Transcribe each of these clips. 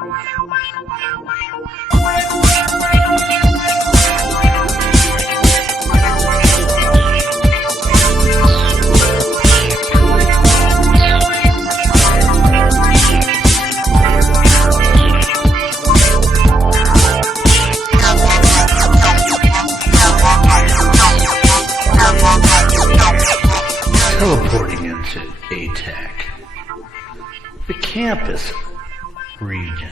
Teleporting into ATEC, the campus region.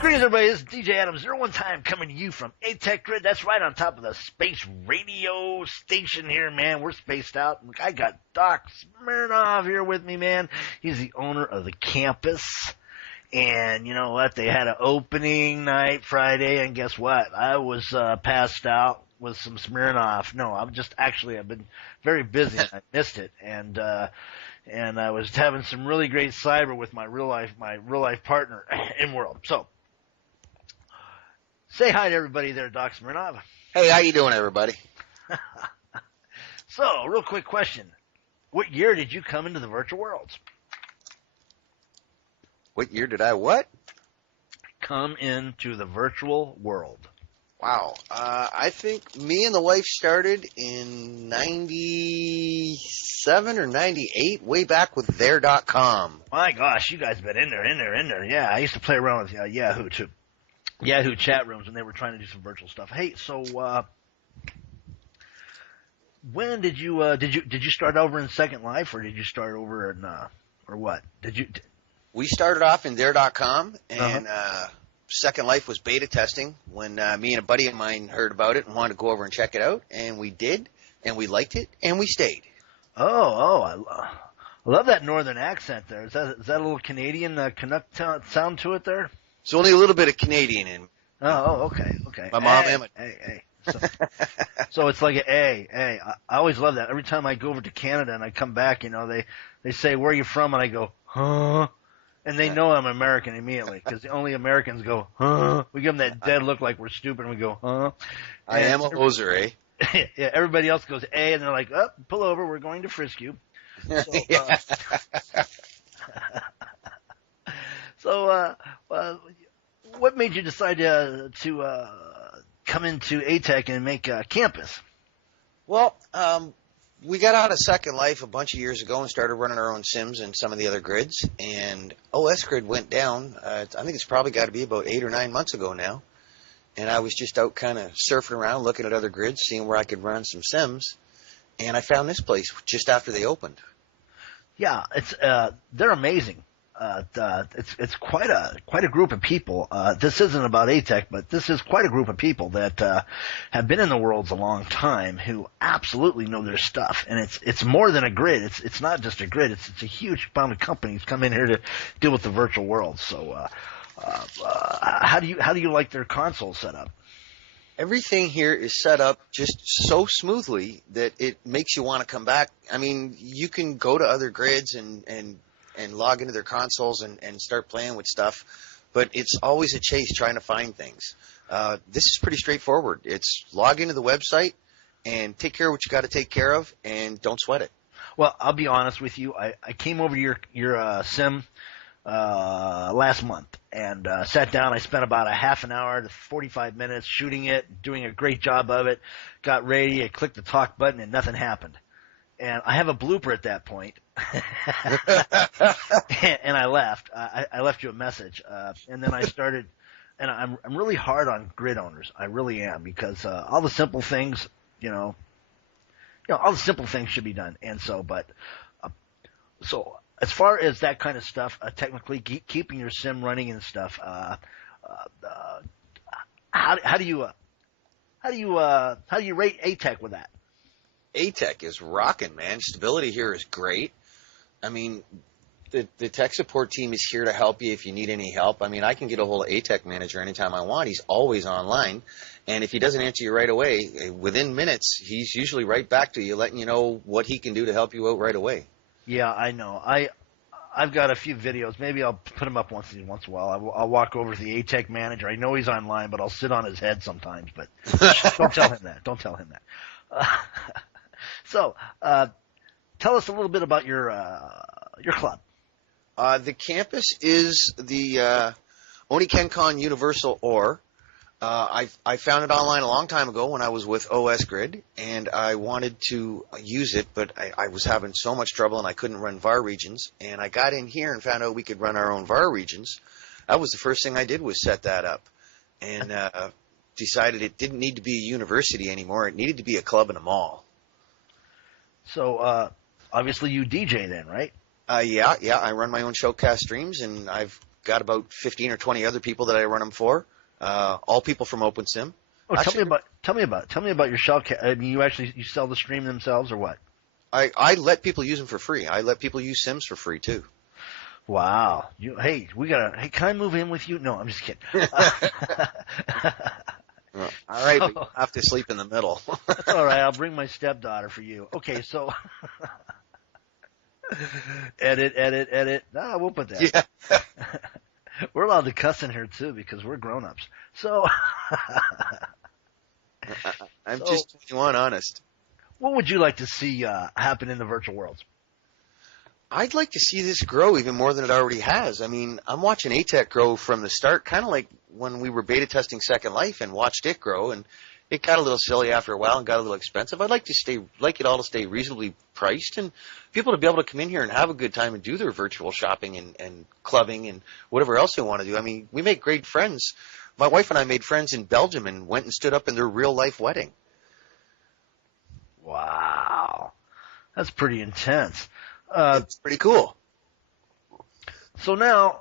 Greetings, everybody. This is DJ Adams, 01 Time, coming to you from ATEC Grid. That's right on top of the space radio station here, man. We're spaced out. I got Doc Smirnoff here with me, man. He's the owner of the campus. And you know what? They had an opening night Friday, and guess what? I was passed out with some Smirnoff. No, I've been very busy and I missed it. And I was having some really great cyber with my real life partner in world. So, say hi to everybody there, Doc Smirnoff. Hey, how you doing, everybody? So, real quick question. What year did you come into the virtual worlds? What year did I what? Come into the virtual world. Wow. I think me and the wife started in 97 or 98, way back with there.com. My gosh, you guys been in there. Yeah, I used to play around with Yahoo too. Yahoo chat rooms when they were trying to do some virtual stuff. Hey, so when did you start over in Second Life, or did you start over in or what? We started off in there.com, and Second Life was beta testing when me and a buddy of mine heard about it and wanted to go over and check it out, and we did, and we liked it, and we stayed. I love that northern accent there. Is that a little Canadian Canuck sound to it there? It's only a little bit of Canadian in. Oh, okay. My mom and Hey. So it's like I always love that. Every time I go over to Canada and I come back, they say, "Where are you from?" And I go, "Huh?" And they know I'm American immediately, because the only Americans go, "Huh?" We give them that dead look like we're stupid, and we go, "Huh?" I am a hoser, eh? Yeah, everybody else goes, "A," and they're like, "Oh, pull over, we're going to frisk you." So, what made you decide to come into ATEC and make a campus? Well, we got out of Second Life a bunch of years ago and started running our own sims and some of the other grids, and OS Grid went down. I think it's probably got to be about 8 or 9 months ago now, and I was just out kind of surfing around, looking at other grids, seeing where I could run some sims, and I found this place just after they opened. Yeah, they're amazing. It's quite a group of people. This isn't about ATEC, but this is quite a group of people that have been in the worlds a long time, who absolutely know their stuff. And it's more than a grid. It's not just a grid. It's a huge amount of companies come in here to deal with the virtual world. So how do you like their console setup? Everything here is set up just so smoothly that it makes you want to come back. I mean, you can go to other grids and log into their consoles and start playing with stuff, but it's always a chase trying to find things. This is pretty straightforward. It's log into the website and take care of what you got to take care of, and don't sweat it. Well, I'll be honest with you. I came over to your sim last month and sat down. I spent about a half an hour to 45 minutes shooting it, doing a great job of it. Got ready. I clicked the talk button, and nothing happened. And I have a blooper at that point. And I left. I left you a message. And then I started, and I'm really hard on grid owners. I really am, because all the simple things, all the simple things should be done. And so, so as far as that kind of stuff, technically keeping your sim running and stuff, how do you rate ATEC with that? ATEC is rocking, man. Stability here is great. I mean, the tech support team is here to help you if you need any help. I mean, I can get a hold of ATEC manager anytime I want. He's always online. And if he doesn't answer you right away, within minutes, he's usually right back to you, letting you know what he can do to help you out right away. Yeah, I know. I've got a few videos. Maybe I'll put them up once in a while. I'll walk over to the ATEC manager. I know he's online, but I'll sit on his head sometimes. But don't tell him that. Don't tell him that. So, tell us a little bit about your club. The campus is the Onikenkan Universal Ore. I found it online a long time ago when I was with OS Grid, and I wanted to use it, but I was having so much trouble and I couldn't run VAR regions. And I got in here and found out we could run our own VAR regions. That was the first thing I did, was set that up, and decided it didn't need to be a university anymore. It needed to be a club and a mall. So obviously you DJ then, right? Yeah. I run my own showcast streams, and I've got about 15 or 20 other people that I run them for. All people from OpenSim. Oh, actually, tell me about your shellcast. I mean, you sell the stream themselves or what? I let people use them for free. I let people use Sims for free too. Wow. Hey, can I move in with you? No, I'm just kidding. All right, but you have to sleep in the middle. That's all right. I'll bring my stepdaughter for you. Okay, so edit. No, we'll put that. Yeah. We're allowed to cuss in here too because we're grown-ups. So I'm just 21, honest. What would you like to see happen in the virtual worlds? I'd like to see this grow even more than it already has. I mean, I'm watching ATEC grow from the start, kind of like when we were beta testing Second Life and watched it grow, and it got a little silly after a while and got a little expensive. I'd like it all to stay reasonably priced, and people to be able to come in here and have a good time and do their virtual shopping and clubbing and whatever else they want to do. I mean, we make great friends. My wife and I made friends in Belgium and went and stood up in their real life wedding. Wow. That's pretty intense. It's pretty cool. So now,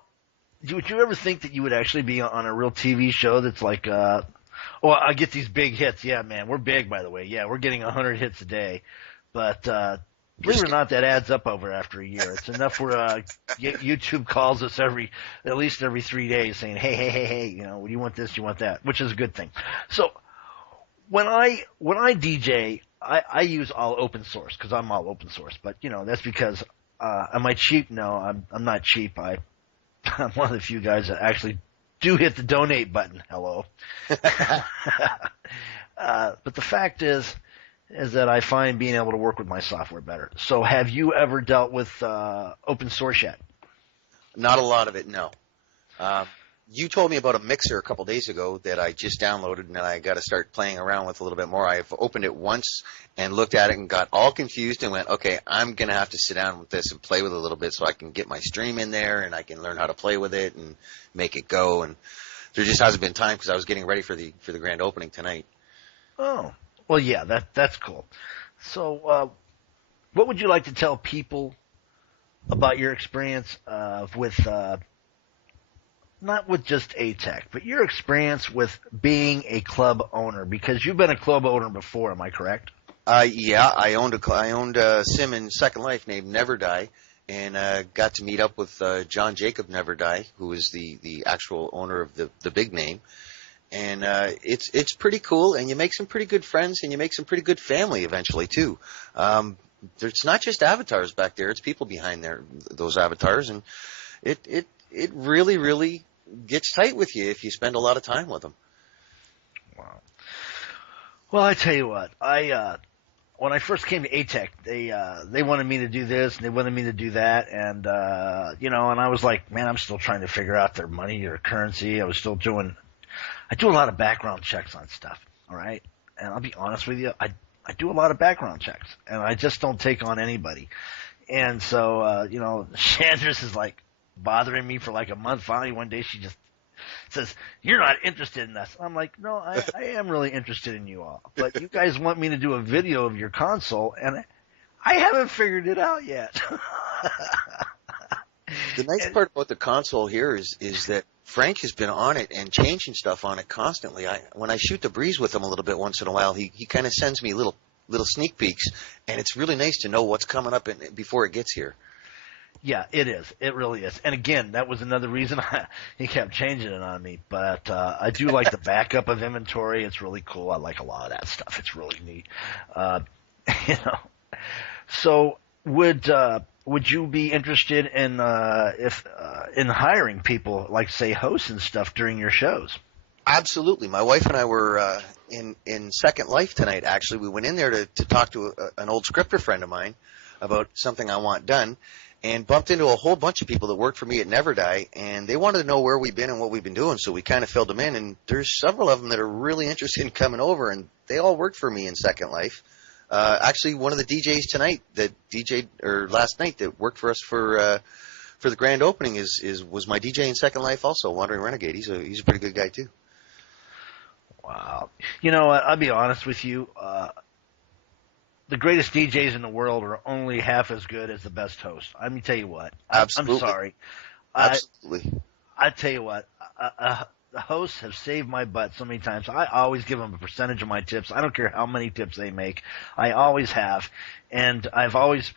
would you ever think that you would actually be on a real TV show that's like, I get these big hits. Yeah, man, we're big, by the way. Yeah, we're getting 100 hits a day. But believe it or not, that adds up after a year. It's enough where YouTube calls us at least every 3 days saying, hey, you know, you want this, you want that, which is a good thing. So when I DJ, I use all open source because I'm all open source. But, you know, that's because am I cheap? No, I'm not cheap. I'm one of the few guys that actually do hit the donate button. Hello. But the fact is that I find being able to work with my software better. So have you ever dealt with open source yet? Not a lot of it, no. You told me about a mixer a couple days ago that I just downloaded, and I got to start playing around with a little bit more. I've opened it once and looked at it and got all confused and went, okay, I'm going to have to sit down with this and play with it a little bit so I can get my stream in there and I can learn how to play with it and make it go. And there just hasn't been time because I was getting ready for the grand opening tonight. Oh, well, yeah, that's cool. So what would you like to tell people about your experience with not with just ATEC, but your experience with being a club owner, because you've been a club owner before, am I correct? Yeah, I owned a sim in Second Life named Never Die, and got to meet up with John Jacob Never Die, who is the actual owner of the big name. And it's pretty cool, and you make some pretty good friends, and you make some pretty good family eventually too. It's not just avatars back there; it's people behind those avatars, and it really, really gets tight with you if you spend a lot of time with them. Wow. Well, I tell you what, when I first came to ATEC, they wanted me to do this and they wanted me to do that, and and I was like, man, I'm still trying to figure out their money, their currency. I do a lot of background checks on stuff, all right? And I'll be honest with you, I do a lot of background checks, and I just don't take on anybody. And so, Chandris is like bothering me for like a month. Finally, one day she just says, "You're not interested in us." I'm like, "No, I am really interested in you all. But you guys want me to do a video of your console, and I haven't figured it out yet." The nice part about the console here is that Frank has been on it and changing stuff on it constantly. When I shoot the breeze with him a little bit once in a while, he kind of sends me little sneak peeks, and it's really nice to know what's coming up before it gets here. Yeah, it is. It really is. And again, that was another reason he kept changing it on me. But I do like the backup of inventory. It's really cool. I like a lot of that stuff. It's really neat. So would would you be interested in if in hiring people like say hosts and stuff during your shows? Absolutely. My wife and I were in Second Life tonight. Actually, we went in there to talk to an old scripter friend of mine about something I want done, and bumped into a whole bunch of people that worked for me at Never Die, and they wanted to know where we've been and what we've been doing. So we kind of filled them in, and there's several of them that are really interested in coming over, and they all worked for me in Second Life. Actually, one of the DJs tonight that DJ'd or last night that worked for us for the grand opening was my DJ in Second Life also, Wandering Renegade. He's a pretty good guy too. Wow. You know what? I'll be honest with you. The greatest DJs in the world are only half as good as the best host. Let me tell you what. Absolutely. I'm sorry. Absolutely. I tell you what. The hosts have saved my butt so many times. I always give them a percentage of my tips. I don't care how many tips they make. I always have, and I've always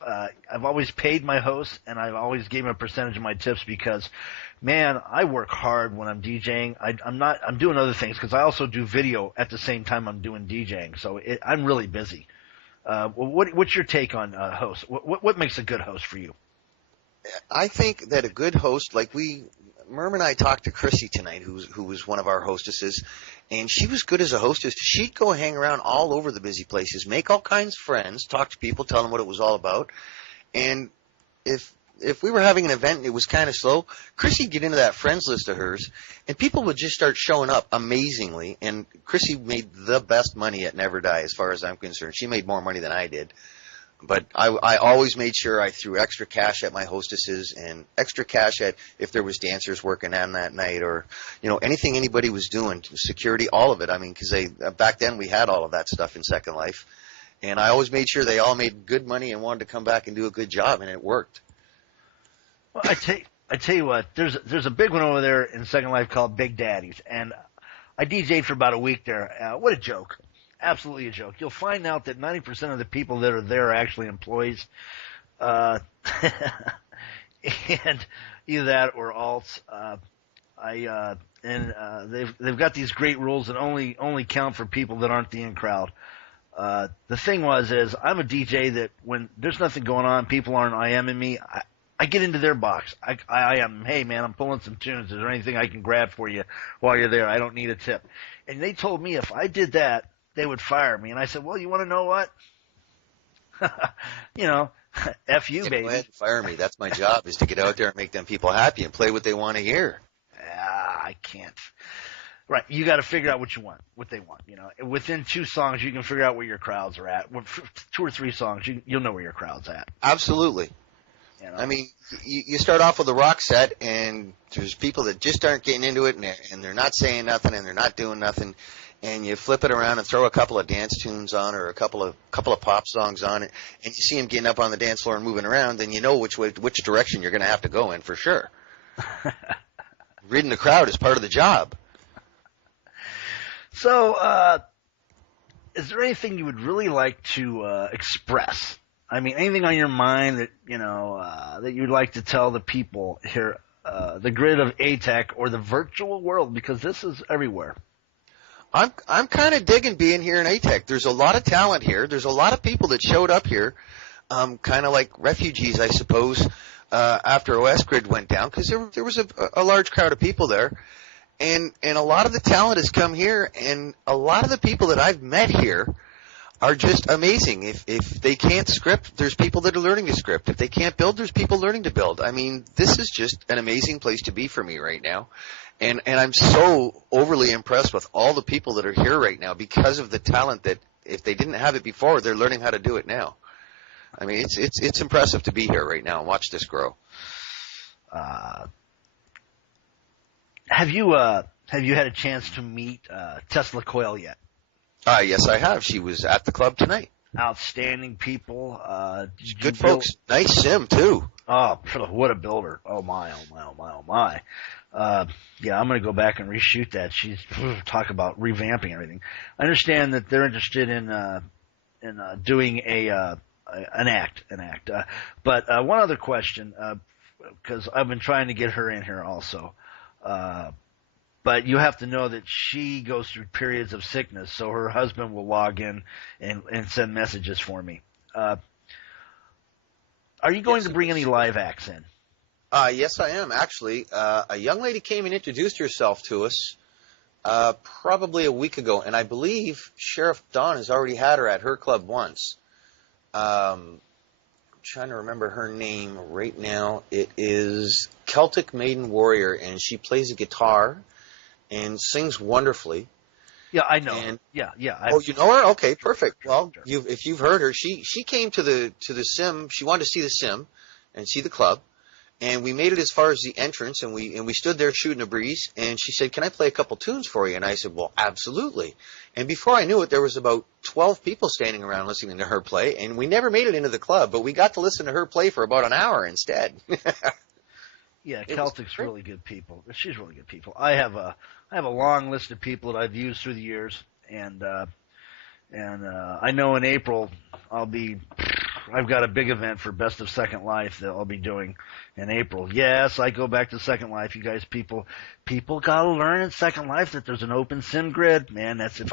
paid my hosts, and I've always gave them a percentage of my tips because, man, I work hard when I'm DJing. I'm doing other things because I also do video at the same time I'm doing DJing. So I'm really busy. What's your take on hosts? What makes a good host for you? I think that a good host, like Merm and I talked to Chrissy tonight, who was one of our hostesses, and she was good as a hostess. She'd go hang around all over the busy places, make all kinds of friends, talk to people, tell them what it was all about. And if we were having an event and it was kind of slow, Chrissy'd get into that friends list of hers, and people would just start showing up amazingly. And Chrissy made the best money at Never Die, as far as I'm concerned. She made more money than I did. But I always made sure I threw extra cash at my hostesses and extra cash at if there was dancers working on that night or, anything anybody was doing, security, all of it. I mean, because back then we had all of that stuff in Second Life. And I always made sure they all made good money and wanted to come back and do a good job, and it worked. Well, I tell you what, there's a big one over there in Second Life called Big Daddies, and I DJ'd for about a week there. What a joke. Absolutely a joke. You'll find out that 90% of the people that are there are actually employees. And either that or alts. They've got these great rules that only count for people that aren't the in crowd. The thing is I'm a DJ that when there's nothing going on, people aren't IMing me. I get into their box. I am, hey man, I'm pulling some tunes. Is there anything I can grab for you while you're there? I don't need a tip. And they told me if I did that, they would fire me. And I said, well, you want to know what? F you, baby. Go ahead and fire me. That's my job, is to get out there and make them people happy and play what they want to hear. I can't. Right. You got to figure out what they want. Within 2 songs, you can figure out where your crowds are at. 2 or 3 songs, you'll know where your crowd's at. Absolutely. I mean, you start off with a rock set, and there's people that just aren't getting into it, and they're not saying nothing, and they're not doing nothing. And you flip it around and throw a couple of dance tunes on or a couple of pop songs on it, and you see them getting up on the dance floor and moving around, then you know which direction you're going to have to go in for sure. Reading the crowd is part of the job. So, is there anything you would really like to express? I mean, anything on your mind that that you'd like to tell the people here, the grid of ATEC or the virtual world, because this is everywhere. I'm kind of digging being here in ATEC. There's a lot of talent here. There's a lot of people that showed up here, kind of like refugees, I suppose, after OS Grid went down, because there was a large crowd of people there, and a lot of the talent has come here, and a lot of the people that I've met here are just amazing. If they can't script, there's people that are learning to script. If they can't build, there's people learning to build. I mean, this is just an amazing place to be for me right now. And I'm so overly impressed with all the people that are here right now because of the talent that if they didn't have it before, they're learning how to do it now. I mean, it's impressive to be here right now and watch this grow. Have you had a chance to meet Tesla Coyle yet? Yes, I have. She was at the club tonight. Outstanding people. Good folks. Nice sim too. Oh, what a builder. Oh my, oh my, oh my, oh my. Yeah, I'm going to go back and reshoot that. She's talk about revamping everything. I understand that they're interested in doing an act. But one other question, because I've been trying to get her in here also. But you have to know that she goes through periods of sickness, so her husband will log in and send messages for me. Are you going Yes, to bring it is. any live acts in? Yes, I am actually. A young lady came and introduced herself to us probably a week ago, and I believe Sheriff Dawn has already had her at her club once. I'm trying to remember her name right now. It is Celtic Maiden Warrior, and she plays a guitar and sings wonderfully. Yeah, I know. And Yeah. oh, you know her? Okay, perfect. Sure, Well, sure. if you've heard her, she came to the Sim. She wanted to see the Sim and see the club, and we made it as far as the entrance, and we stood there shooting a breeze. And she said, "Can I play a couple tunes for you?" And I said, "Well, absolutely." And before I knew it, there was about 12 people standing around listening to her play, and we never made it into the club, but we got to listen to her play for about an hour instead. Yeah, It was Celtic's great. really good people. She's really good people. I have a long list of people that I've used through the years, and I know in April I've got a big event for Best of Second Life that I'll be doing in April. Yes, I go back to Second Life. You guys, people gotta learn in Second Life that there's an open sim grid, man. That's if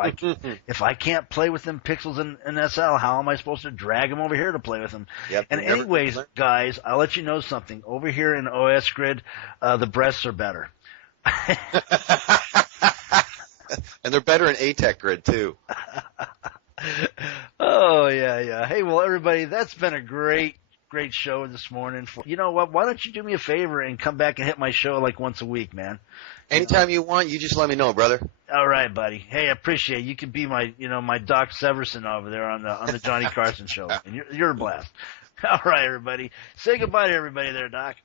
I can't play with them pixels in SL, how am I supposed to drag them over here to play with them? Yep, And you never anyways, learn. guys, I'll let you know something. Over here in OS grid, the breasts are better. And they're better in ATEC grid too. Oh, yeah. Hey, well, everybody, that's been a great show this morning. You know what? Why don't you do me a favor and come back and hit my show like once a week, man? Anytime you want, you just let me know, brother. All right, buddy. Hey, I appreciate it. You can be my Doc Severson over there on the Johnny Carson show. And you're a blast. All right, everybody. Say goodbye to everybody there, Doc.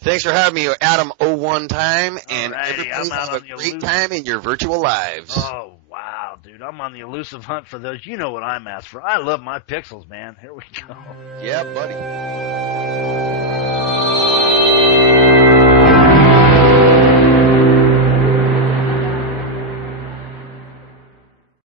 Thanks for having me, Adam. 01 time, and Alrighty, everybody I'm out have on a the great elusive- time in your virtual lives. Oh, wow, dude. I'm on the elusive hunt for those. You know what I'm asked for. I love my pixels, man. Here we go. Yeah, buddy.